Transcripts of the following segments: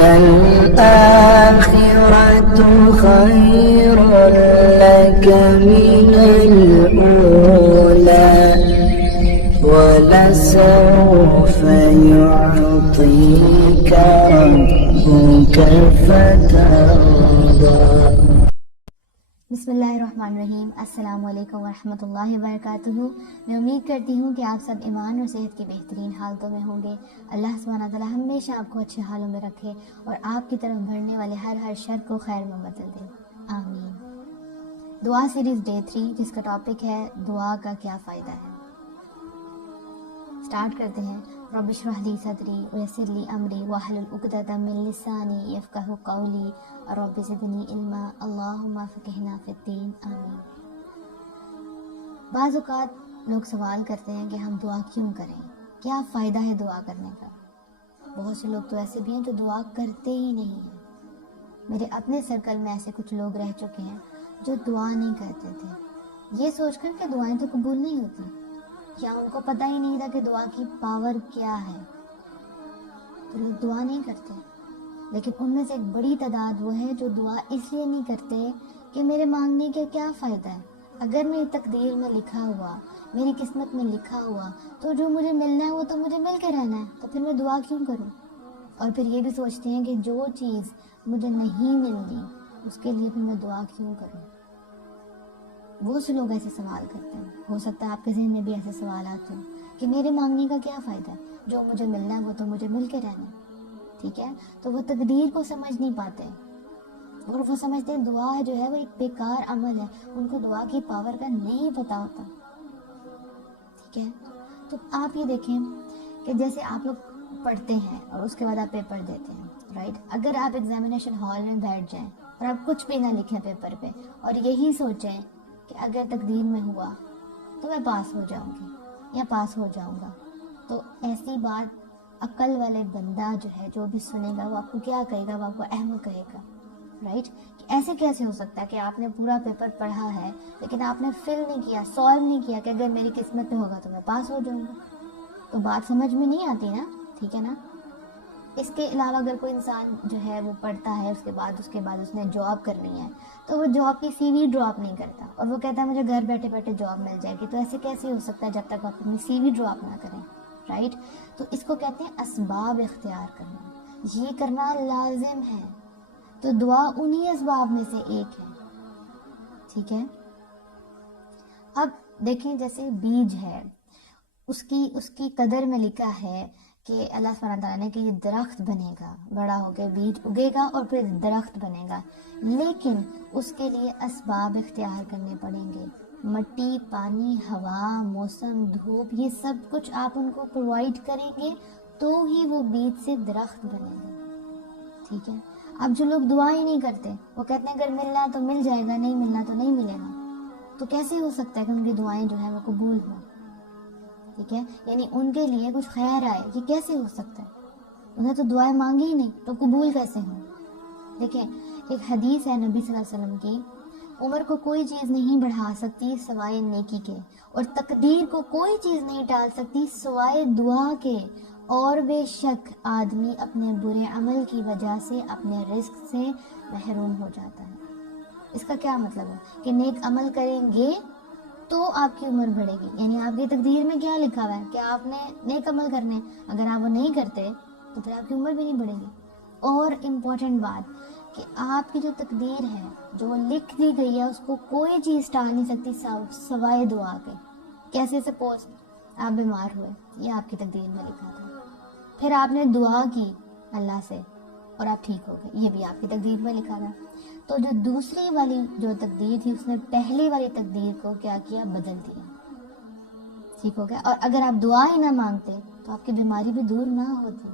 وَلَلْآخِرَةُ خَيْرٌ لَكَ مِنَ الْأُولَى وَلَسَوْفَ يُعْطِيكَ رَبُّكَ فَتَرْضَى۔ بسم اللہ الرحمن الرحیم۔ السلام علیکم ورحمۃ اللہ وبرکاتہ۔ میں امید کرتی ہوں کہ آپ سب ایمان اور صحت کی بہترین حالتوں میں ہوں گے۔ اللہ سبحانہ تعالیٰ ہمیشہ آپ کو اچھے حالوں میں رکھے اور آپ کی طرف بڑھنے والے ہر شر کو خیر میں بدل دے، آمین۔ دعا سیریز ڈے 3 جس کا ٹاپک ہے دعا کا کیا فائدہ ہے۔ سٹارٹ کرتے ہیں۔ رب اشرح لی صدری ویسر لی امری واحلل عقدۃ من لسانی یفقہوا قولی رب زدنی علما اللہم فقہنا فی الدین، آمین۔ بعض اوقات لوگ سوال کرتے ہیں کہ ہم دعا کیوں کریں، کیا فائدہ ہے دعا کرنے کا۔ بہت سے لوگ تو ایسے بھی ہیں جو دعا کرتے ہی نہیں ہیں۔ میرے اپنے سرکل میں ایسے کچھ لوگ رہ چکے ہیں جو دعا نہیں کرتے تھے، یہ سوچ کر کہ دعائیں تو قبول نہیں ہوتی، یا ان کو پتہ ہی نہیں تھا کہ دعا کی پاور کیا ہے، تو لوگ دعا نہیں کرتے۔ لیکن ان میں سے ایک بڑی تعداد وہ ہے جو دعا اس لیے نہیں کرتے کہ میرے مانگنے کا کیا فائدہ ہے، اگر میری تقدیر میں لکھا ہوا، میری قسمت میں لکھا ہوا تو جو مجھے ملنا ہے وہ تو مجھے مل کے رہنا ہے، تو پھر میں دعا کیوں کروں۔ اور پھر یہ بھی سوچتے ہیں کہ جو چیز مجھے نہیں ملتی اس کے لیے پھر میں دعا کیوں کروں۔ بہت سے لوگ ایسے سوال کرتے ہیں، ہو سکتا ہے آپ کے ذہن میں بھی ایسے سوالات ہوں کہ میرے مانگنے کا کیا فائدہ ہے، جو مجھے ملنا ہے وہ تو مجھے مل کے رہنا ہے، ٹھیک ہے۔ تو وہ تقدیر کو سمجھ نہیں پاتے اور وہ سمجھتے ہیں دعا جو ہے وہ ایک بیکار عمل ہے، ان کو دعا کی پاور کا نہیں پتہ ہوتا، ٹھیک ہے۔ تو آپ یہ دیکھیں کہ جیسے آپ لوگ پڑھتے ہیں اور اس کے بعد آپ پیپر دیتے ہیں، رائٹ۔ اگر آپ ایگزامینیشن ہال میں بیٹھ جائیں اور آپ کچھ بھی نہ لکھیں پیپر پہ اور یہی سوچیں کہ اگر تقدیر میں ہوا تو میں پاس ہو جاؤں گی یا پاس ہو جاؤں گا، تو ایسی بات عقل والے بندہ جو ہے جو بھی سنے گا وہ آپ کو کیا کہے گا، وہ آپ کو احمق کہے گا، رائٹ۔ کہ ایسے کیسے ہو سکتا ہے کہ آپ نے پورا پیپر پڑھا ہے لیکن آپ نے فل نہیں کیا، سالو نہیں کیا کہ اگر میری قسمت میں ہوگا تو میں پاس ہو جاؤں گا۔ تو بات سمجھ میں نہیں آتی نا، ٹھیک ہے نا۔ اس کے علاوہ اگر کوئی انسان جو ہے وہ پڑھتا ہے، اس کے بعد اس نے جاب کرنی ہے تو وہ جاب کی سی وی ڈراپ نہیں کرتا اور وہ کہتا ہے مجھے گھر بیٹھے بیٹھے جاب مل جائے گی۔ تو ایسے کیسے ہو سکتا ہے جب تک آپ اپنی سی وی ڈراپ نہ کریں، رائٹ۔ تو اس کو کہتے ہیں اسباب اختیار کرنا، یہ کرنا لازم ہے۔ تو دعا انہی اسباب میں سے ایک ہے، ٹھیک ہے۔ اب دیکھیں جیسے بیج ہے، اس کی قدر میں لکھا ہے کہ اللہ سبحانہ تعالیٰ نے کہ یہ درخت بنے گا، بڑا ہو کے بیج اگے گا اور پھر درخت بنے گا، لیکن اس کے لیے اسباب اختیار کرنے پڑیں گے۔ مٹی، پانی، ہوا، موسم، دھوپ، یہ سب کچھ آپ ان کو پرووائڈ کریں گے تو ہی وہ بیج سے درخت بنے گا، ٹھیک ہے۔ اب جو لوگ دعا ہی نہیں کرتے، وہ کہتے ہیں اگر ملنا تو مل جائے گا، نہیں ملنا تو نہیں ملے گا، تو کیسے ہو سکتا ہے کہ ان کی دعائیں جو ہیں وہ قبول ہوں، ٹھیک ہے۔ یعنی ان کے لیے کچھ خیر آئے، یہ کیسے ہو سکتا ہے؟ انہیں تو دعائیں مانگی ہی نہیں تو قبول کیسے ہوں۔ دیکھیں ایک حدیث ہے نبی صلی اللہ علیہ وسلم کی، عمر کو کوئی چیز نہیں بڑھا سکتی سوائے نیکی کے، اور تقدیر کو کوئی چیز نہیں ٹال سکتی سوائے دعا کے، اور بے شک آدمی اپنے برے عمل کی وجہ سے اپنے رزق سے محروم ہو جاتا ہے۔ اس کا کیا مطلب ہے کہ نیک عمل کریں گے تو آپ کی عمر بڑھے گی، یعنی آپ کی تقدیر میں کیا لکھا ہوا ہے کہ آپ نے نیک عمل کرنے، اگر آپ وہ نہیں کرتے تو پھر آپ کی عمر بھی نہیں بڑھے گی۔ اور امپورٹنٹ بات کہ آپ کی جو تقدیر ہے جو لکھ دی گئی ہے اس کو کوئی چیز ٹال نہیں سکتی سوائے دعا کے۔ کیسے سپوز آپ بیمار ہوئے، یہ آپ کی تقدیر میں لکھا تھا، پھر آپ نے دعا کی اللہ سے اور آپ ٹھیک ہو گئے، یہ بھی آپ کی تقدیر میں لکھا تھا۔ تو جو دوسری والی جو تقدیر تھی اس نے پہلی والی تقدیر کو کیا کیا، بدل دیا، ٹھیک ہو گیا۔ اور اگر آپ دعا ہی نہ مانگتے تو آپ کی بیماری بھی دور نہ ہوتی۔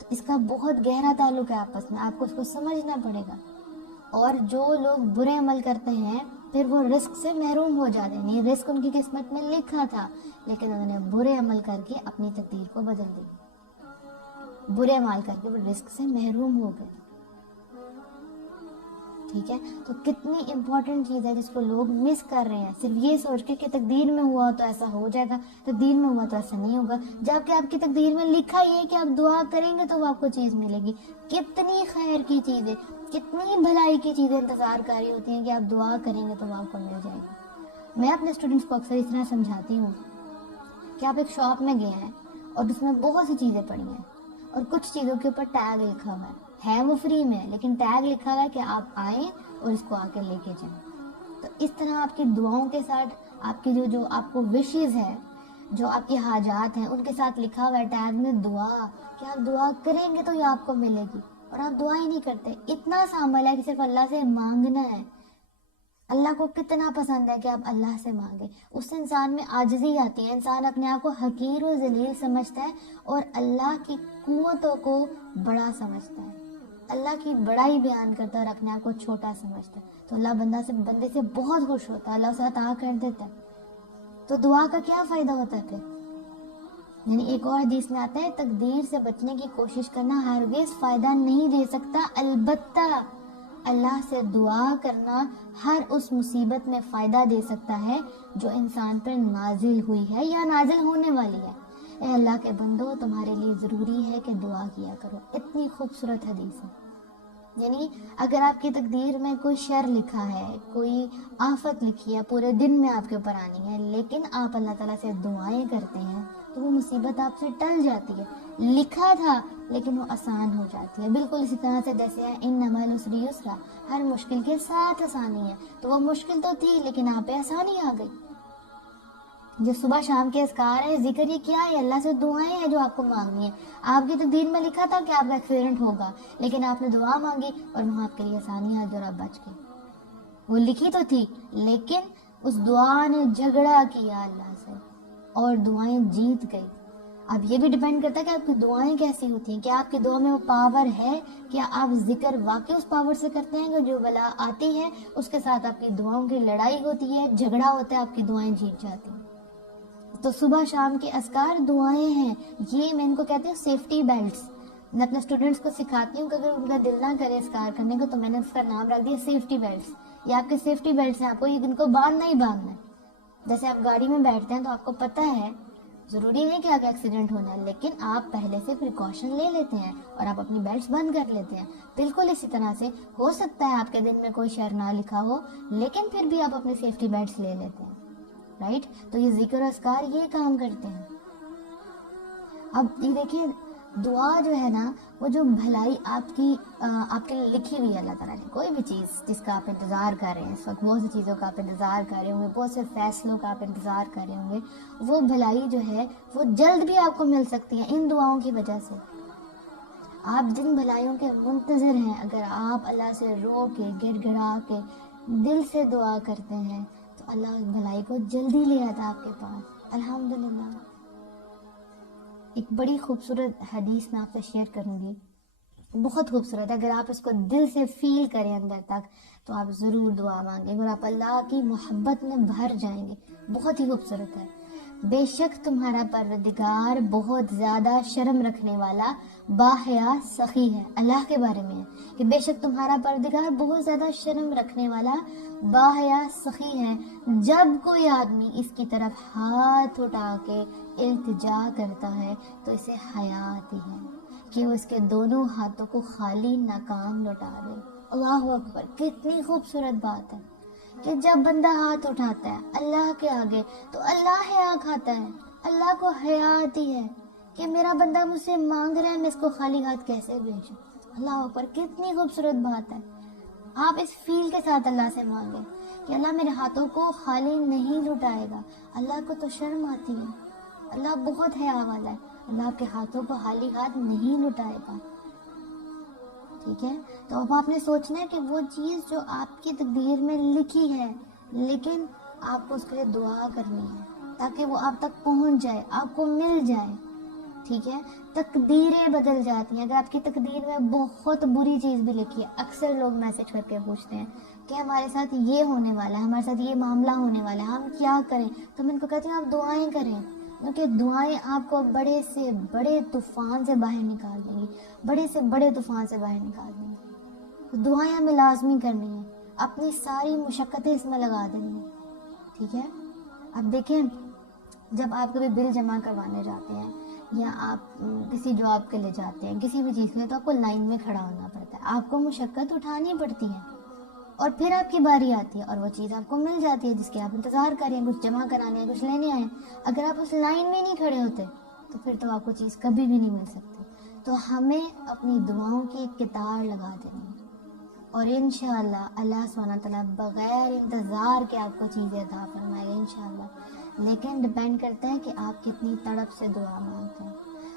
تو اس کا بہت گہرا تعلق ہے آپس میں، آپ کو اس کو سمجھنا پڑے گا۔ اور جو لوگ برے عمل کرتے ہیں پھر وہ رزق سے محروم ہو جاتے ہیں، یہ رزق ان کی قسمت میں لکھا تھا لیکن انہوں نے برے عمل کر کے اپنی تقدیر کو بدل دیا، برے عمل کر کے وہ رزق سے محروم ہو گئے۔ ٹھیک ہے. تو کتنی امپورٹنٹ چیز ہے جس کو لوگ مس کر رہے ہیں، صرف یہ سوچ کے کہ تقدیر میں ہوا تو ایسا ہو جائے گا، تقدیر میں ہوا تو ایسا نہیں ہوگا، جبکہ آپ کی تقدیر میں لکھا یہ کہ آپ دعا کریں گے تو وہ آپ کو چیز ملے گی. کتنی خیر کی چیزیں، کتنی بھلائی کی چیزیں انتظار کر رہی ہوتی ہیں کہ آپ دعا کریں گے تو وہ آپ کو مل جائے گی. میں اپنے اسٹوڈنٹس کو اکثر اس طرح سمجھاتی ہوں کہ آپ ایک شاپ میں گئے ہیں اور اس میں بہت سی چیزیں پڑی ہیں اور کچھ چیزوں کے اوپر ٹیگ لکھا ہوا ہے وہ فری میں، لیکن ٹیگ لکھا ہوا ہے کہ آپ آئیں اور اس کو آ کے لے کے جائیں. تو اس طرح آپ کی دعاؤں کے ساتھ آپ کی جو آپ کو وشز ہے، جو آپ کی حاجات ہیں، ان کے ساتھ لکھا ہوا ہے ٹیگ میں دعا، کہ آپ دعا کریں گے تو یہ آپ کو ملے گی، اور آپ دعا ہی نہیں کرتے. اتنا سا عمل ہے کہ صرف اللہ سے مانگنا ہے. اللہ کو کتنا پسند ہے کہ آپ اللہ سے مانگیں. اس سے انسان میں عاجزی آتی ہے، انسان اپنے آپ کو حقیر و ذلیل سمجھتا ہے اور اللہ کی قوتوں کو بڑا سمجھتا ہے، اللہ کی بڑائی بیان کرتا ہے اور اپنے آپ کو چھوٹا سمجھتا ہے. تو اللہ بندے سے بہت خوش ہوتا ہے، اللہ اسے عطا کر دیتا ہے. تو دعا کا کیا فائدہ ہوتا ہے پھر؟ یعنی ایک اور حدیث میں آتا ہے تقدیر سے بچنے کی کوشش کرنا ہرگز فائدہ نہیں دے سکتا، البتہ اللہ سے دعا کرنا ہر اس مصیبت میں فائدہ دے سکتا ہے جو انسان پر نازل ہوئی ہے یا نازل ہونے والی ہے. اے اللہ کے بندو، تمہارے لیے ضروری ہے کہ دعا کیا کرو. اتنی خوبصورت حدیث ہے. یعنی اگر آپ کی تقدیر میں کوئی شر لکھا ہے، کوئی آفت لکھی ہے، پورے دن میں آپ کے اوپر آنی ہے، لیکن آپ اللہ تعالیٰ سے دعائیں کرتے ہیں تو وہ مصیبت آپ سے ٹل جاتی ہے. لکھا تھا لیکن وہ آسان ہو جاتی ہے. بالکل اسی طرح سے جیسے ہے انما العسر یسرا، ہر مشکل کے ساتھ آسانی ہے. تو وہ مشکل تو تھی لیکن آپ پہ آسانی آ گئی. جو صبح شام کے اذکار ہے، ذکر، یہ کیا ہے؟ اللہ سے دعائیں ہیں جو آپ کو مانگنی ہے. آپ کی تقدیر میں لکھا تھا کہ آپ کا ایکسیڈنٹ ہوگا، لیکن آپ نے دعا مانگی اور وہاں آپ کے لیے آسانی آ گئی اور آپ بچ گئے. وہ لکھی تو تھی لیکن اس دعا نے جھگڑا کیا اللہ سے اور دعائیں جیت گئی. اب یہ بھی ڈیپینڈ کرتا ہے کہ آپ کی دعائیں کیسی ہوتی ہیں. کیا آپ کی دعا میں وہ پاور ہے؟ کیا آپ ذکر واقعی اس پاور سے کرتے ہیں کہ جو بلا آتی ہے اس کے ساتھ آپ کی دعاؤں کی لڑائی ہوتی ہے، جھگڑا ہوتا ہے، آپ کی دعائیں جیت جاتی ہیں. تو صبح شام کے اذکار دعائیں ہیں. یہ میں ان کو کہتی ہوں سیفٹی بیلٹس. میں اپنے اسٹوڈنٹس کو سکھاتی ہوں کہ اگر ان کا دل نہ کرے اذکار کرنے کو تو میں نے اس کا نام رکھ دیا سیفٹی بیلٹس. یہ آپ کے سیفٹی بیلٹس ہیں، آپ کو یہ ان کو باندھنا ہی باندھنا ہے. جیسے آپ گاڑی میں بیٹھتے ہیں تو آپ کو پتہ ہے ضروری نہیں کہ آپ کا ایکسیڈنٹ ہونا ہے، لیکن آپ پہلے سے پریکاشن لے لیتے ہیں اور آپ اپنی بیلٹس بند کر لیتے ہیں. بالکل اسی طرح سے ہو سکتا ہے آپ کے دل میں کوئی شر نہ لکھا ہو، لیکن پھر بھی آپ اپنی سیفٹی بیلٹس لے لیتے ہیں. رائٹ؟ تو یہ ذکر و اذکار یہ کام کرتے ہیں. اب یہ دیکھیے دعا جو ہے نا، وہ جو بھلائی آپ کے لیے لکھی ہوئی ہے اللہ تعالیٰ نے، کوئی بھی چیز جس کا آپ انتظار کر رہے ہیں اس وقت، بہت سی چیزوں کا آپ انتظار کر رہے ہوں گے، بہت سے فیصلوں کا آپ انتظار کر رہے ہوں گے، وہ بھلائی جو ہے وہ جلد بھی آپ کو مل سکتی ہے ان دعاؤں کی وجہ سے. آپ جن بھلائیوں کے منتظر ہیں، اگر آپ اللہ سے رو کے گڑ گڑا کے دل سے دعا کرتے ہیں تو اللہ اس بھلائی کو جلدی لے آتا ہے آپ کے پاس. الحمدللہ. ایک بڑی خوبصورت حدیث میں آپ سے شیئر کروں گی، بہت خوبصورت ہے. اگر آپ اس کو دل سے فیل کریں اندر تک تو آپ ضرور دعا مانگیں گے اور آپ اللہ کی محبت میں بھر جائیں گے. بہت ہی خوبصورت ہے. بے شک تمہارا پروردگار بہت زیادہ شرم رکھنے والا باحیا سخی ہے. اللہ کے بارے میں ہے کہ بے شک تمہارا پروردگار بہت زیادہ شرم رکھنے والا باحیا سخی ہے. جب کوئی آدمی اس کی طرف ہاتھ اٹھا کے التجا کرتا ہے تو اسے حیا آتی ہے کہ وہ اس کے دونوں ہاتھوں کو خالی ناکام لوٹا دے. اللہ اکبر. کتنی خوبصورت بات ہے کہ جب بندہ ہاتھ اٹھاتا ہے اللہ کے آگے تو اللہ حیا کھاتا ہے. اللہ کو حیا آتی ہے کہ میرا بندہ مجھ سے مانگ رہا ہے، میں اس کو خالی ہاتھ کیسے بھیجوں. اللہ اکبر. کتنی خوبصورت بات ہے. آپ اس فیل کے ساتھ اللہ سے مانگیں کہ اللہ میرے ہاتھوں کو خالی نہیں لٹائے گا. اللہ کو تو شرم آتی ہے، اللہ بہت حیا والا ہے، اللہ آپ کے ہاتھوں کو خالی ہاتھ نہیں لٹائے گا. ٹھیک ہے؟ تو اب آپ نے سوچنا ہے کہ وہ چیز جو آپ کی تقدیر میں لکھی ہے لیکن آپ کو اس کے لیے دعا کرنی ہے تاکہ وہ آپ تک پہنچ جائے، آپ کو مل جائے. ٹھیک ہے؟ تقدیریں بدل جاتی ہیں. اگر آپ کی تقدیر میں بہت بری چیز بھی لکھی ہے، اکثر لوگ میسج کر کے پوچھتے ہیں کہ ہمارے ساتھ یہ ہونے والا ہے، ہمارے ساتھ یہ معاملہ ہونے والا ہے، ہم کیا کریں؟ تو میں ان کو کہتی ہوں آپ دعائیں کریں، کیونکہ دعائیں آپ کو بڑے سے بڑے طوفان سے باہر نکال دیں گی، بڑے سے بڑے طوفان سے باہر نکال دیں گی. دعائیں ہمیں لازمی کرنی ہیں، اپنی ساری مشقتیں اس میں لگا دینی ہیں، ٹھیک ہے. اب دیکھیں جب آپ کبھی بل جمع کروانے جاتے ہیں یا آپ کسی جاب کے لیے جاتے ہیں، کسی بھی چیز کے لیے، تو آپ کو لائن میں کھڑا ہونا پڑتا ہے، آپ کو مشقت اٹھانی پڑتی ہے، اور پھر آپ کی باری آتی ہے اور وہ چیز آپ کو مل جاتی ہے جس کے آپ انتظار کریں، کچھ جمع کرانے ہیں، کچھ لینے آئے. اگر آپ اس لائن میں نہیں کھڑے ہوتے تو پھر تو آپ کو چیز کبھی بھی نہیں مل سکتی. تو ہمیں اپنی دعاؤں کی ایک قطار لگا دینی ہے، اور انشاءاللہ اللہ سبحانہ تعالیٰ بغیر انتظار کے آپ کو چیزیں عطا فرمائے گا انشاءاللہ. لیکن ڈپینڈ کرتا ہے کہ آپ کتنی تڑپ سے دعا مانگتے ہیں.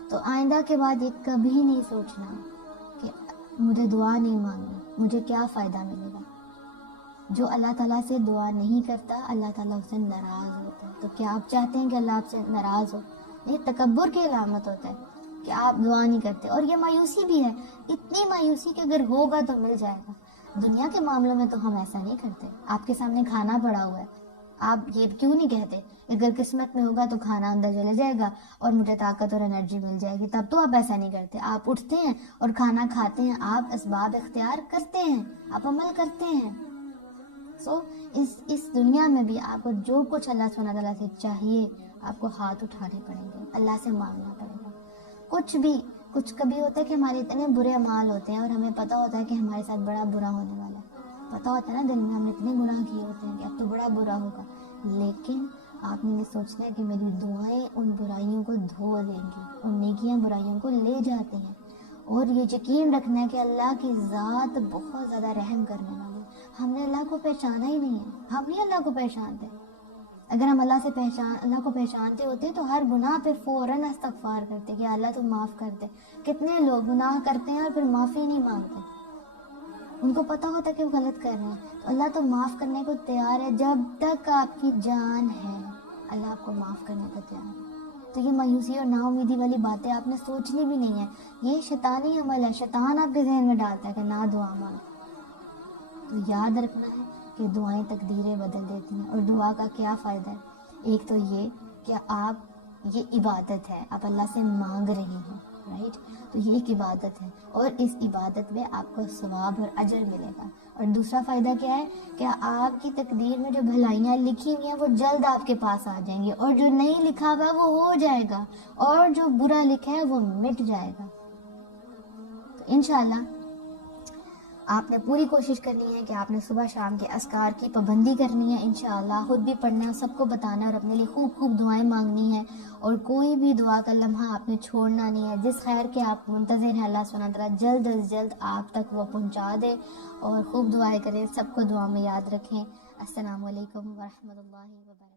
تو آئندہ کے بعد یہ کبھی نہیں سوچنا کہ مجھے دعا نہیں مانگی، مجھے کیا فائدہ ملے گا. جو اللہ تعالیٰ سے دعا نہیں کرتا اللہ تعالیٰ اس سے ناراض ہوتا ہے. تو کیا آپ چاہتے ہیں کہ اللہ آپ سے ناراض ہو؟ یہ تکبر کی علامت ہوتا ہے کہ آپ دعا نہیں کرتے، اور یہ مایوسی بھی ہے، اتنی مایوسی کہ اگر ہوگا تو مل جائے گا. دنیا کے معاملوں میں تو ہم ایسا نہیں کرتے. آپ کے سامنے کھانا پڑا ہوا ہے، آپ یہ کیوں نہیں کہتے اگر قسمت میں ہوگا تو کھانا اندر چلے جائے گا اور مجھے طاقت اور انرجی مل جائے گی؟ تب تو آپ ایسا نہیں کرتے، آپ اٹھتے ہیں اور کھانا کھاتے ہیں، آپ اسباب اختیار کرتے ہیں، آپ عمل کرتے ہیں. اس دنیا میں بھی آپ کو جو کچھ اللہ سبحانہ تعالیٰ سے چاہیے آپ کو ہاتھ اٹھانے پڑیں گے، اللہ سے مانگنا پڑے گا. کچھ کبھی ہوتا ہے کہ ہمارے اتنے برے اعمال ہوتے ہیں اور ہمیں پتہ ہوتا ہے کہ ہمارے ساتھ بڑا برا ہونے والا ہے، پتہ ہوتا ہے نا دل میں ہم نے اتنے گناہ کیے ہوتے ہیں کہ اب تو بڑا برا ہوگا. لیکن آپ نے یہ سوچنا ہے کہ میری دعائیں ان برائیوں کو دھو دیں گی، ان نیکیاں برائیوں کو لے جاتی ہیں. اور یہ یقین رکھنا ہے کہ اللہ کی ذات بہت زیادہ رحم کرنے والی ہے. ہم نے اللہ کو پہچانا ہی نہیں ہے، ہم نہیں اللہ کو پہچانتے. اگر ہم اللہ کو پہچانتے ہوتے تو ہر گناہ پہ فوراً استغفار کرتے کہ اللہ تو معاف کر دے. کتنے لوگ گناہ کرتے ہیں اور پھر معافی نہیں مانگتے، ان کو پتہ ہوتا ہے کہ وہ غلط کر رہے ہیں. تو اللہ تو معاف کرنے کو تیار ہے، جب تک آپ کی جان ہے اللہ آپ کو معاف کرنے کو تیار ہے. تو یہ مایوسی اور نا امیدی والی باتیں آپ نے سوچنی بھی نہیں ہے، یہ شیطانی عمل ہے. شیطان آپ کے ذہن میں ڈالتا ہے کہ نہ دعا مانگ. تو یاد رکھنا ہے کہ دعائیں تقدیریں بدل دیتی ہیں. اور دعا کا کیا فائدہ ہے؟ ایک تو یہ کہ یہ عبادت ہے، آپ اللہ سے مانگ رہے ہیں، رائٹ؟ تو یہ ایک عبادت ہے اور اس عبادت میں آپ کو ثواب اور اجر ملے گا. اور دوسرا فائدہ کیا ہے کہ آپ کی تقدیر میں جو بھلائیاں لکھی ہوئی ہیں وہ جلد آپ کے پاس آ جائیں گی، اور جو نہیں لکھا ہوا وہ ہو جائے گا، اور جو برا لکھا ہے وہ مٹ جائے گا. تو انشاءاللہ آپ نے پوری کوشش کرنی ہے کہ آپ نے صبح شام کے اذکار کی پابندی کرنی ہے. انشاءاللہ خود بھی پڑھنا ہے، سب کو بتانا ہے، اور اپنے لیے خوب خوب دعائیں مانگنی ہے. اور کوئی بھی دعا کا لمحہ آپ نے چھوڑنا نہیں ہے. جس خیر کے آپ منتظر ہیں اللہ سبحانہ تعالیٰ جلد از جلد آپ تک وہ پہنچا دے. اور خوب دعائیں کریں، سب کو دعا میں یاد رکھیں. السلام علیکم ورحمۃ اللہ وبرکاتہ.